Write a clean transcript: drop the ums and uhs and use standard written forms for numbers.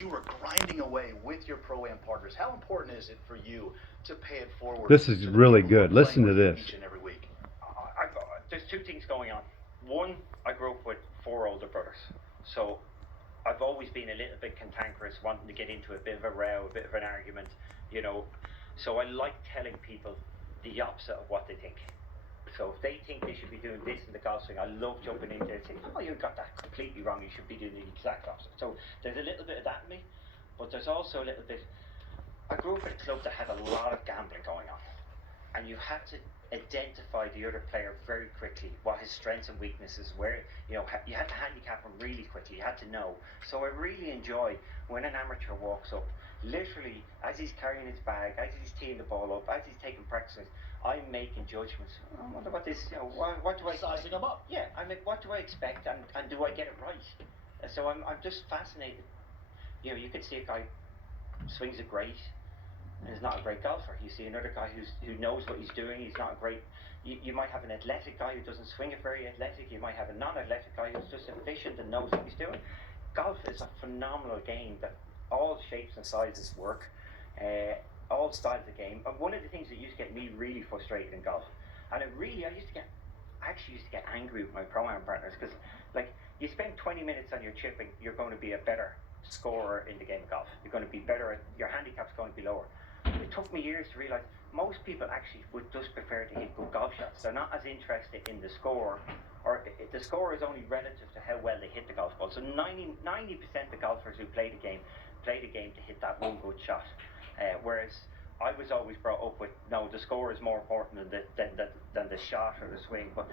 you were grinding away with your pro-am partners, how important is it for you to pay it forward? This is really good. Listen to this. Each and every week. There's two things going on. One, I grew up with 4 older brothers, so I've always been a little bit cantankerous, wanting to get into a bit of a row, a bit of an argument, you know. So I like telling people the opposite of what they think. So if they think they should be doing this in the golf swing, I love jumping in there and saying, oh, you got that completely wrong, you should be doing the exact opposite. So there's a little bit of that in me, but there's also a little bit, I grew up at a club that had a lot of gambling going on, and you had to identify the other player very quickly, what his strengths and weaknesses were. You know, you had to handicap him really quickly, you had to know. So I really enjoy when an amateur walks up, literally as he's carrying his bag, as he's teeing the ball up, as he's taking practices, I'm making judgments. I wonder what this, you know, what do I... Sizing him up. Yeah, I'm like, what do I expect, and do I get it right? So I'm just fascinated. You know, you could see a guy swings it great, and is not a great golfer. You see another guy who knows what he's doing. He's not a great. You might have an athletic guy who doesn't swing it very athletic. You might have a non-athletic guy who's just efficient and knows what he's doing. Golf is a phenomenal game that all shapes and sizes work, all styles of game. And one of the things that used to get me really frustrated in golf, and I actually used to get angry with my pro-am partners, because like, you spend 20 minutes on your chipping, you're going to be a better scorer in the game of golf. You're going to be better. Your handicap's going to be lower. It took me years to realize most people actually would just prefer to hit good golf shots. They're not as interested in the score, or the score is only relative to how well they hit the golf ball. So 90% of golfers who play the game to hit that one good shot. Whereas I was always brought up with, no, the score is more important than the shot or the swing. But